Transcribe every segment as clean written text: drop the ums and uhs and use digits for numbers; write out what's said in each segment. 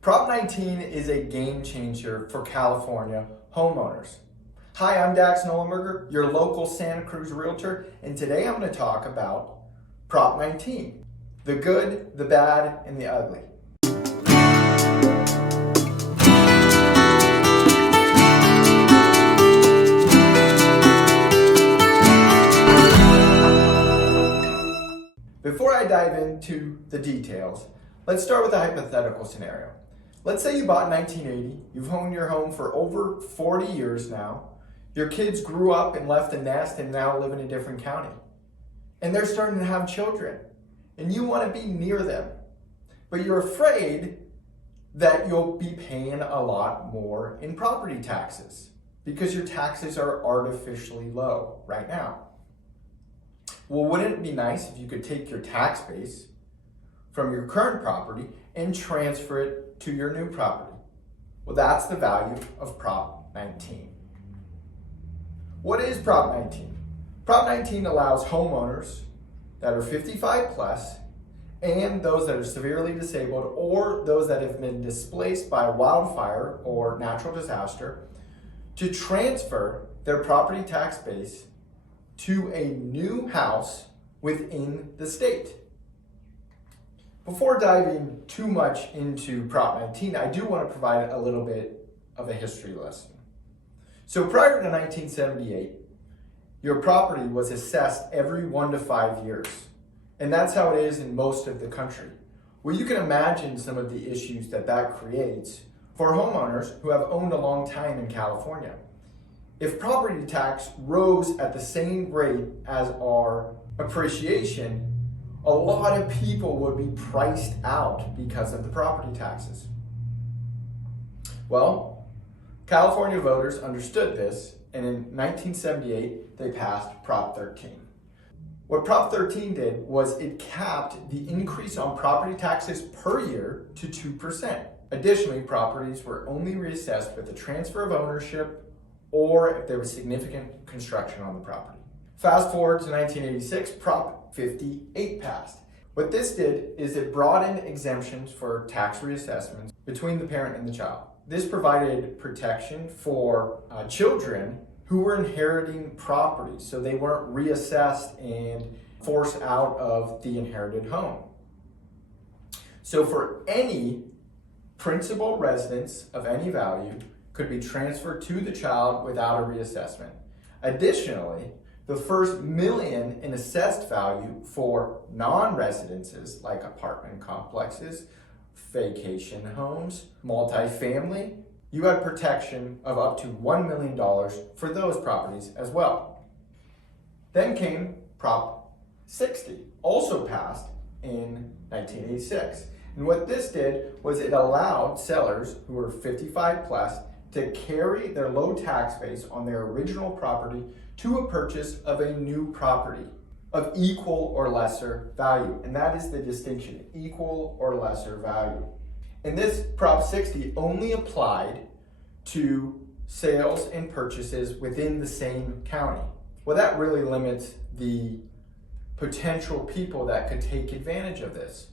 Prop 19 is a game changer for California homeowners. Hi, I'm Dax Nollenberger, your local Santa Cruz realtor, and today I'm going to talk about Prop 19, the good, the bad, and the ugly. Before I dive into the details, let's start with a hypothetical scenario. Let's say you bought in 1980, you've owned your home for over 40 years now, your kids grew up and left the nest and now live in a different county. And they're starting to have children, and you want to be near them. But you're afraid that you'll be paying a lot more in property taxes because your taxes are artificially low right now. Well, wouldn't it be nice if you could take your tax base from your current property and transfer it to your new property? Well, that's the value of Prop 19. What is Prop 19? Prop 19 allows homeowners that are 55 plus and those that are severely disabled or those that have been displaced by wildfire or natural disaster to transfer their property tax base to a new house within the state. Before diving too much into Prop 19, I do want to provide a little bit of a history lesson. So prior to 1978, your property was assessed every 1 to 5 years. And that's how it is in most of the country. Well, you can imagine some of the issues that creates for homeowners who have owned a long time in California. If property tax rose at the same rate as our appreciation, a lot of people would be priced out because of the property taxes. Well, California voters understood this, and in 1978, they passed Prop 13. What Prop 13 did was it capped the increase on property taxes per year to 2%. Additionally, properties were only reassessed with the transfer of ownership or if there was significant construction on the property. Fast forward to 1986, Prop 58 passed. What this did is it brought in exemptions for tax reassessments between the parent and the child. This provided protection for children who were inheriting property, so they weren't reassessed and forced out of the inherited home. So for any principal residence of any value could be transferred to the child without a reassessment. Additionally, the first $1 million in assessed value for non-residences like apartment complexes, vacation homes, multifamily, you had protection of up to $1 million for those properties as well. Then came Prop 60, also passed in 1986. And what this did was it allowed sellers who were 55 plus to carry their low tax base on their original property to a purchase of a new property of equal or lesser value. And that is the distinction, equal or lesser value. And this Prop 60 only applied to sales and purchases within the same county. Well, that really limits the potential people that could take advantage of this.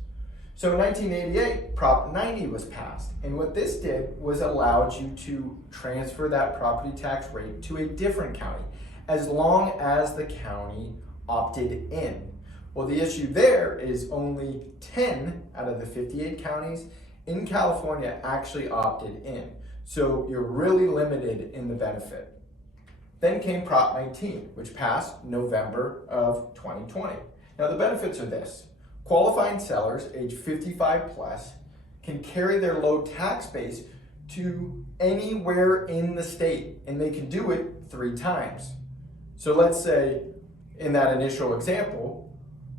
So in 1988, Prop 90 was passed. And what this did was allowed you to transfer that property tax rate to a different county as long as the county opted in. Well, the issue there is only 10 out of the 58 counties in California actually opted in. So you're really limited in the benefit. Then came Prop 19, which passed November of 2020. Now the benefits are this. Qualifying sellers age 55 plus can carry their low tax base to anywhere in the state, and they can do it 3 times. So let's say in that initial example,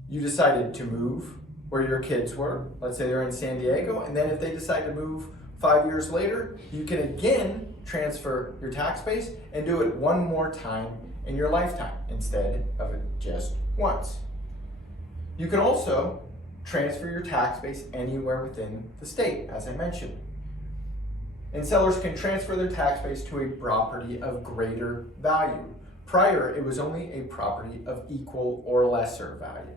you decided to move where your kids were. Let's say they're in San Diego, and then if they decide to move 5 years later, you can again transfer your tax base and do it one more time in your lifetime instead of it just once. You can also transfer your tax base anywhere within the state, as I mentioned. And sellers can transfer their tax base to a property of greater value. Prior, it was only a property of equal or lesser value.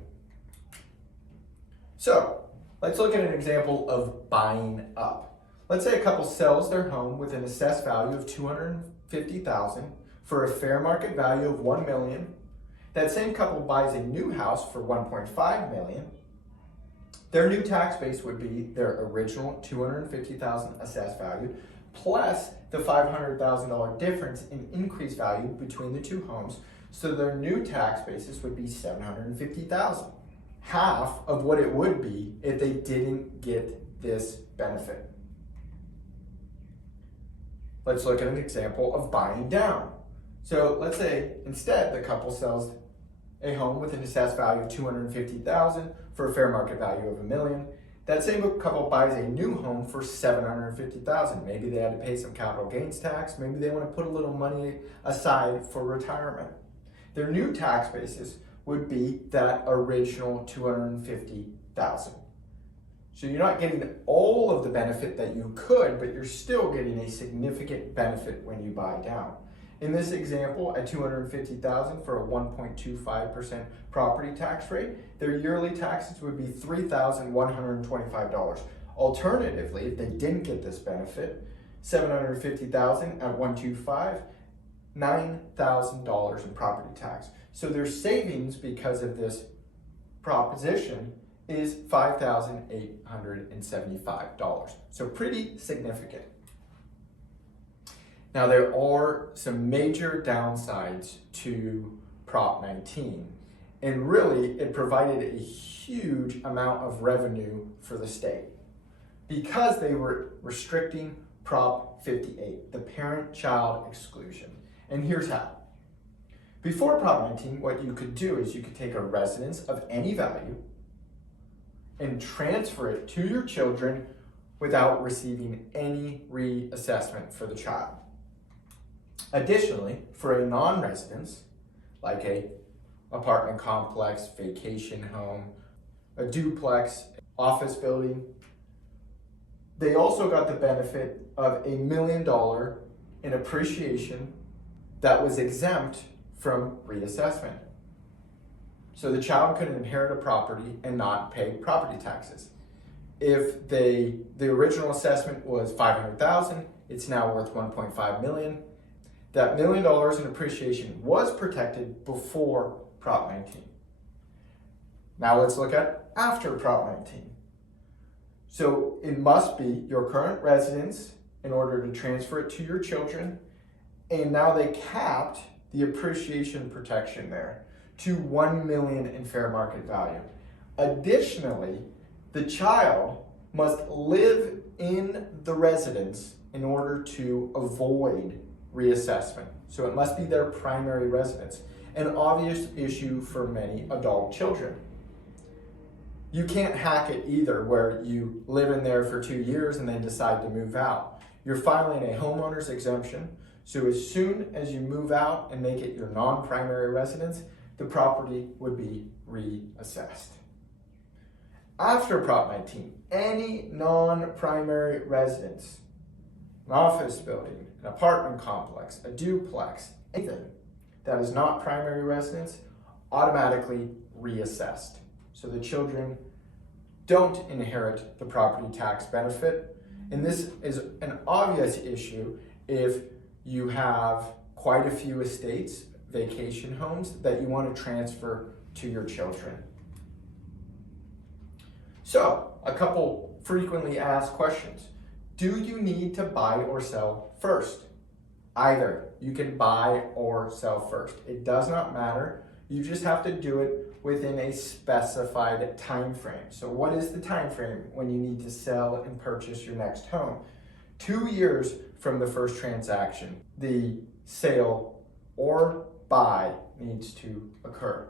So, let's look at an example of buying up. Let's say a couple sells their home with an assessed value of $250,000 for a fair market value of $1 million. That same couple buys a new house for $1.5 million. Their new tax base would be their original $250,000 assessed value plus the $500,000 difference in increased value between the two homes. So their new tax basis would be $750,000, half of what it would be if they didn't get this benefit. Let's look at an example of buying down. So let's say instead the couple sells a home with an assessed value of $250,000 for a fair market value of $1 million. That same couple buys a new home for $750,000. Maybe they had to pay some capital gains tax. Maybe they want to put a little money aside for retirement. Their new tax basis would be that original $250,000. So you're not getting all of the benefit that you could, but you're still getting a significant benefit when you buy down. In this example, at $250,000 for a 1.25% property tax rate, their yearly taxes would be $3,125. Alternatively, if they didn't get this benefit, $750,000 at 1.25, $9,000 in property tax. So their savings because of this proposition is $5,875. So pretty significant. Now, there are some major downsides to Prop 19, and really it provided a huge amount of revenue for the state because they were restricting Prop 58, the parent-child exclusion. And here's how. Before Prop 19, what you could do is you could take a residence of any value and transfer it to your children without receiving any reassessment for the child. Additionally, for a non-residence, like a apartment complex, vacation home, a duplex, office building, they also got the benefit of $1 million in appreciation that was exempt from reassessment. So the child could inherit a property and not pay property taxes. If the original assessment was $500,000, it's now worth $1.5 million. That $1 million in appreciation was protected before Prop 19. Now let's look at after Prop 19. So it must be your current residence in order to transfer it to your children. And now they capped the appreciation protection there to $1 million in fair market value. Additionally, the child must live in the residence in order to avoid reassessment. So it must be their primary residence, an obvious issue for many adult children. You can't hack it either, where you live in there for 2 years and then decide to move out. You're filing a homeowner's exemption, so as soon as you move out and make it your non-primary residence, the property would be reassessed. After Prop 19, any non-primary residence, an office building, an apartment complex, a duplex, anything that is not primary residence, automatically reassessed. So the children don't inherit the property tax benefit. And this is an obvious issue if you have quite a few estates, vacation homes, that you want to transfer to your children. So, a couple frequently asked questions. Do you need to buy or sell first? Either. You can buy or sell first. It does not matter. You just have to do it within a specified time frame. So what is the time frame when you need to sell and purchase your next home? 2 years from the first transaction, the sale or buy needs to occur.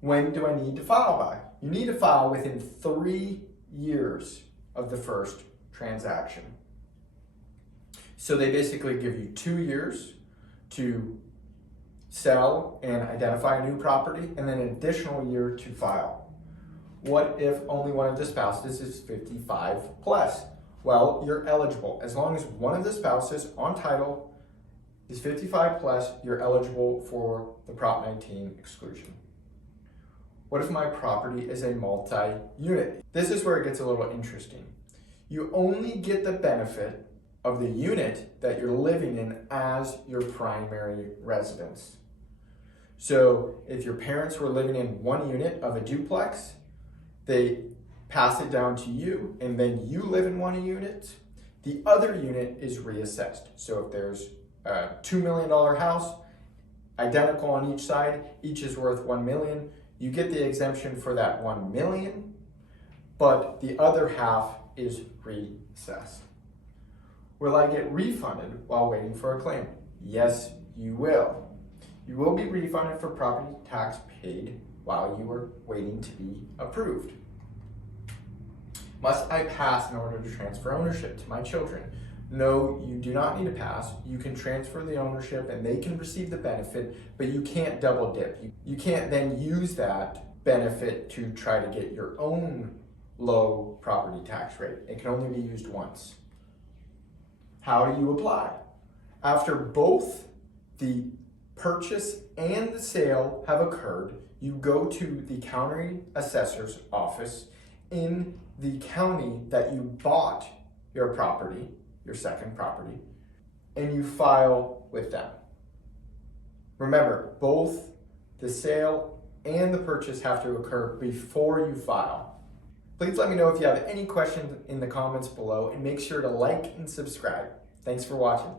When do I need to file by? You need to file within 3 years of the first transaction. So they basically give you 2 years to sell and identify a new property, and then an additional year to file. What if only one of the spouses is 55 plus? Well, you're eligible. As long as one of the spouses on title is 55 plus, you're eligible for the Prop 19 exclusion. What if my property is a multi-unit? This is where it gets a little interesting. You only get the benefit of the unit that you're living in as your primary residence. So if your parents were living in one unit of a duplex, they pass it down to you, and then you live in one unit, the other unit is reassessed. So if there's a $2 million house, identical on each side, each is worth $1 million, you get the exemption for that $1 million, but the other half is reassessed. Will I get refunded while waiting for a claim? Yes, you will. You will be refunded for property tax paid while you were waiting to be approved. Must I pass in order to transfer ownership to my children? No, you do not need to pass. You can transfer the ownership and they can receive the benefit, but you can't double dip. You can't then use that benefit to try to get your own low property tax rate. It can only be used once. How do you apply? After both the purchase and the sale have occurred, you go to the county assessor's office in the county that you bought your property, your second property, and you file with them. Remember, both the sale and the purchase have to occur before you file. Please let me know if you have any questions in the comments below, and make sure to like and subscribe. Thanks for watching.